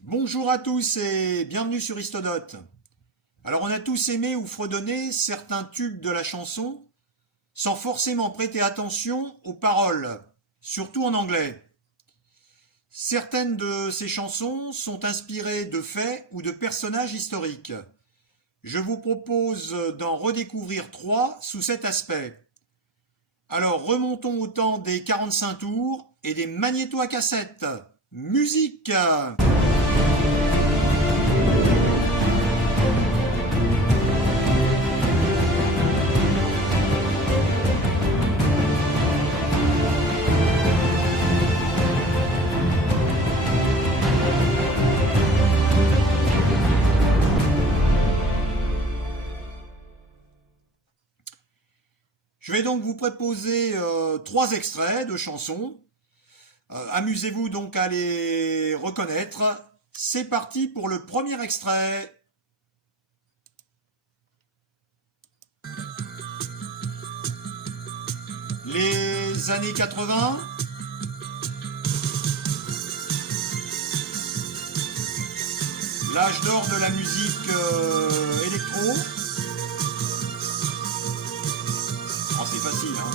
Bonjour à tous et bienvenue sur Histodote. Alors on a tous aimé ou fredonné certains tubes de la chanson sans forcément prêter attention aux paroles, surtout en anglais. Certaines de ces chansons sont inspirées de faits ou de personnages historiques. Je vous propose d'en redécouvrir trois sous cet aspect. Alors remontons au temps des 45 tours et des magnétos à cassette. Musique! Je vais donc vous proposer trois extraits de chansons. Amusez-vous donc à les reconnaître. C'est parti pour le premier extrait. Les années 80. L'âge d'or de la musique électro. Oh, c'est facile, hein.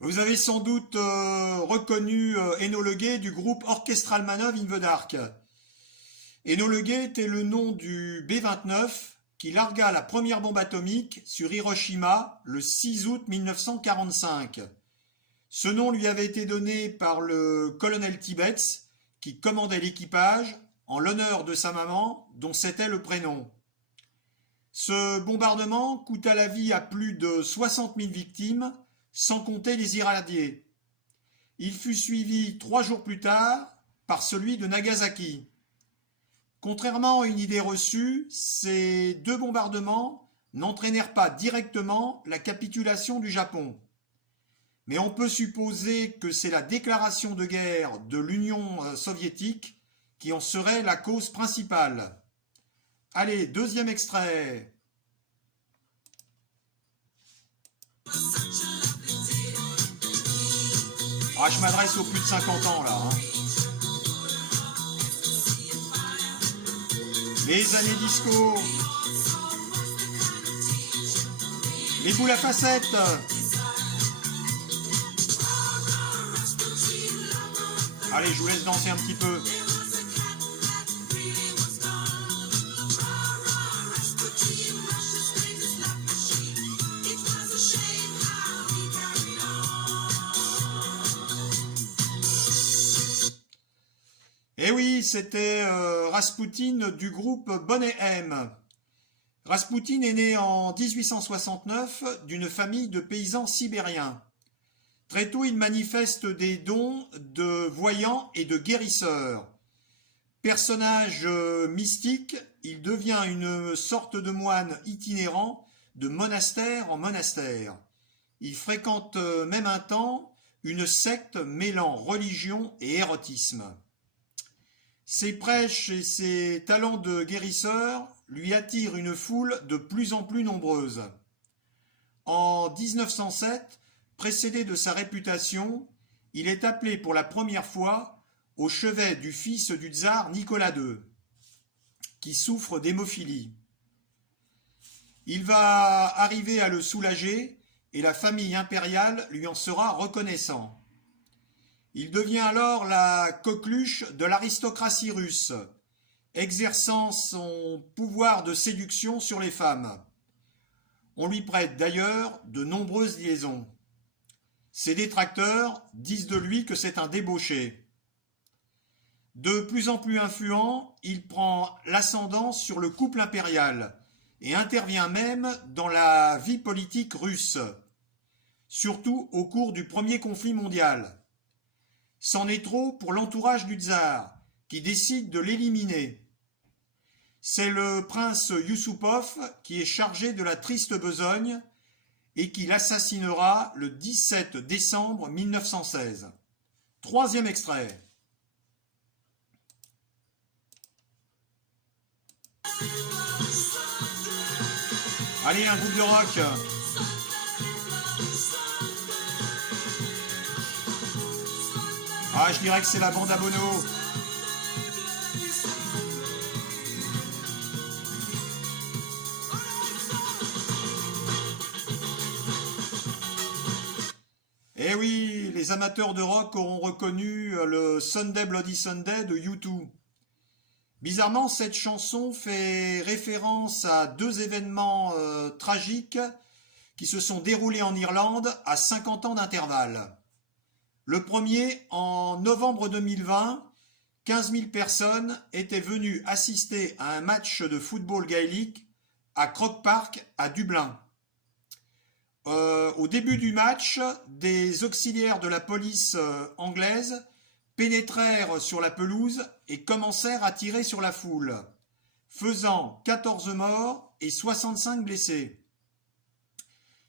Vous avez sans doute reconnu Enola Gay du groupe Orchestral Man in the Dark. Enola Gay était le nom du B-29 qui largua la première bombe atomique sur Hiroshima le 6 août 1945. Ce nom lui avait été donné par le colonel Tibbets qui commandait l'équipage en l'honneur de sa maman dont c'était le prénom. Ce bombardement coûta la vie à plus de 60 000 victimes, sans compter les irradiés. Il fut suivi 3 jours plus tard par celui de Nagasaki. Contrairement à une idée reçue, ces deux bombardements n'entraînèrent pas directement la capitulation du Japon. Mais on peut supposer que c'est la déclaration de guerre de l'Union soviétique qui en serait la cause principale. Allez, deuxième extrait. Ah, je m'adresse aux plus de 50 ans, là. Hein. Les années disco. Les boules à facettes. Allez, je vous laisse danser un petit peu. Eh oui, c'était Rasputin du groupe Bonnet M. Rasputin est né en 1869 d'une famille de paysans sibériens. Très tôt, il manifeste des dons de voyant et de guérisseur. Personnage mystique, il devient une sorte de moine itinérant de monastère en monastère. Il fréquente même un temps une secte mêlant religion et érotisme. Ses prêches et ses talents de guérisseur lui attirent une foule de plus en plus nombreuse. En 1907, précédé de sa réputation, il est appelé pour la première fois au chevet du fils du tsar Nicolas II, qui souffre d'hémophilie. Il va arriver à le soulager et la famille impériale lui en sera reconnaissant. Il devient alors la coqueluche de l'aristocratie russe, exerçant son pouvoir de séduction sur les femmes. On lui prête d'ailleurs de nombreuses liaisons. Ses détracteurs disent de lui que c'est un débauché. De plus en plus influent, il prend l'ascendant sur le couple impérial et intervient même dans la vie politique russe, surtout au cours du premier conflit mondial. C'en est trop pour l'entourage du tsar, qui décide de l'éliminer. C'est le prince Yusupov qui est chargé de la triste besogne et qui l'assassinera le 17 décembre 1916. Troisième extrait. Allez, un groupe de rock. Ah, je dirais que c'est la bande à Bono. Eh oui, les amateurs de rock auront reconnu le Sunday Bloody Sunday de U2. Bizarrement, cette chanson fait référence à deux événements tragiques qui se sont déroulés en Irlande à 50 ans d'intervalle. Le premier, en novembre 2020, 15 000 personnes étaient venues assister à un match de football gaélique à Croke Park à Dublin. Au début du match, des auxiliaires de la police anglaise pénétrèrent sur la pelouse et commencèrent à tirer sur la foule, faisant 14 morts et 65 blessés.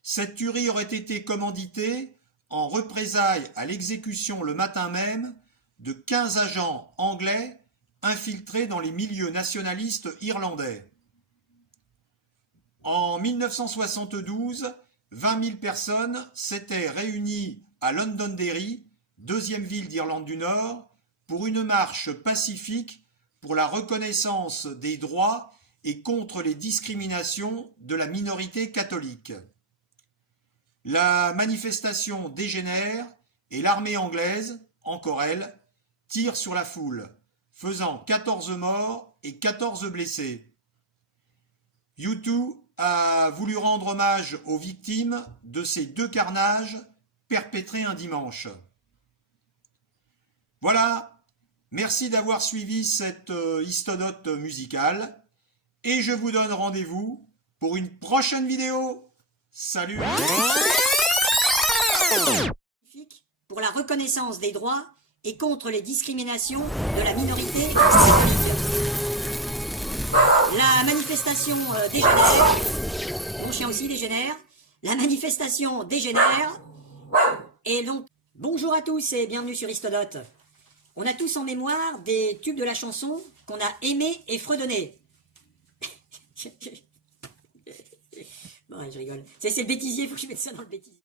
Cette tuerie aurait été commanditée en représailles à l'exécution le matin même de 15 agents anglais infiltrés dans les milieux nationalistes irlandais. En 1972, 20 000 personnes s'étaient réunies à Londonderry, deuxième ville d'Irlande du Nord, pour une marche pacifique pour la reconnaissance des droits et contre les discriminations de la minorité catholique. La manifestation dégénère et l'armée anglaise, encore elle, tire sur la foule, faisant 14 morts et 14 blessés. U2 a voulu rendre hommage aux victimes de ces deux carnages perpétrés un dimanche. Voilà, merci d'avoir suivi cette histodote musicale et je vous donne rendez-vous pour une prochaine vidéo. Salut! Pour la reconnaissance des droits et contre les discriminations de la minorité catholique. La manifestation dégénère. Mon chien aussi dégénère. La manifestation dégénère. Et donc, bonjour à tous et bienvenue sur Histodote. On a tous en mémoire des tubes de la chanson qu'on a aimés et fredonnés. Bon, je rigole. C'est le bêtisier, il faut que je mette ça dans le bêtisier.